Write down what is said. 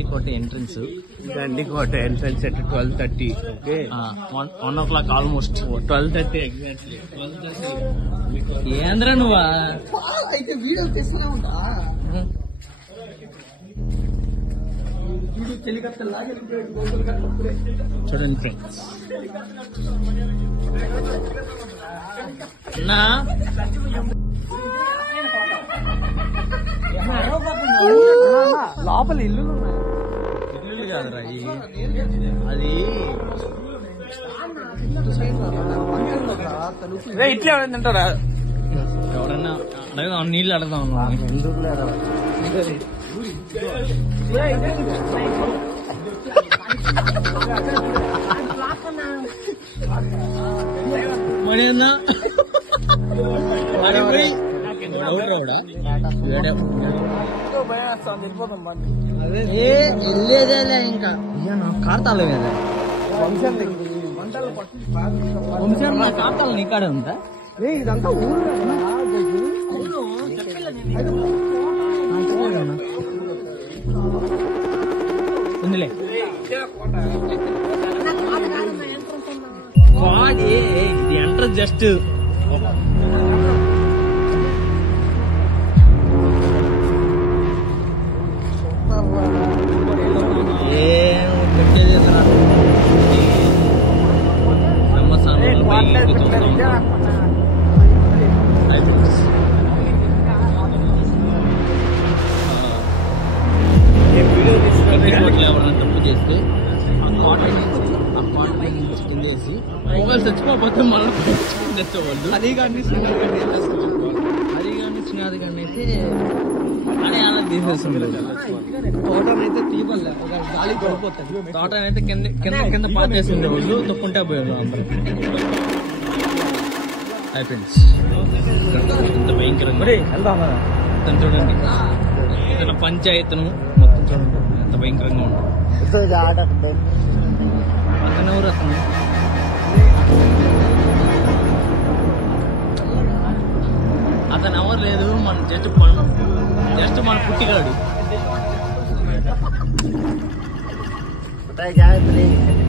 Gandikota entrance. Gandikota entrance at 12:30. Okay, 1 o'clock almost. 12:30 exactly. ఏంద్రా నువ్వా అయితే వీడియో తీస్తూనే ఉంటా. చూడండి ఫ్రెండ్స్. అన్నా లోపల ఇల్లు ఇల్లు కాదురా అది. ఇట్లే తింటారా? ఎవరన్నా అడగదాం, నీళ్ళు అడగదాం. ఎందుకు లేదా మరి ఏందా వెళ్ళేదేలే ఇంకా. కార్తాలు కదా వంశం, నా కార్తాలు నీకాడే ఉందా? ఇదంతా ఊరు ఉందిలే. వాడి ఇది ఎంటర్ జస్ట్ ఏం పెట్టేది బ్రహ్మస్థానంలో పోయి చూస్తూ ఉంటాం. ఎవరైనా తప్పు చేస్తే ఆ కాంటాక్ట్ చేసి మొబైల్ చచ్చిపోతే మనం తెచ్చేవాళ్ళు. అది కానీ శ్రీనాథ్ గారిని అయితే అని అలా తీసేస్తుంది. తోటనైతే తీపల్లే, గాలి పడిపోతుంది. తోటనైతే కింద కింద కింద పాతేసి ఉండేవాళ్ళు, తొక్కుంటే పోయేవాళ్ళు అందరూ. హాయ్ ఫ్రెండ్స్, ఇంత భయంకరంగా మొత్తం చూడండి. ఇతను పంచాయతీను మొత్తం చూడండి ఎంత భయంకరంగా ఉంటుంది. అతను ఎవరు? అతను ఎవరు లేదు, మన జస్ట్ మన పుట్టిగాడు.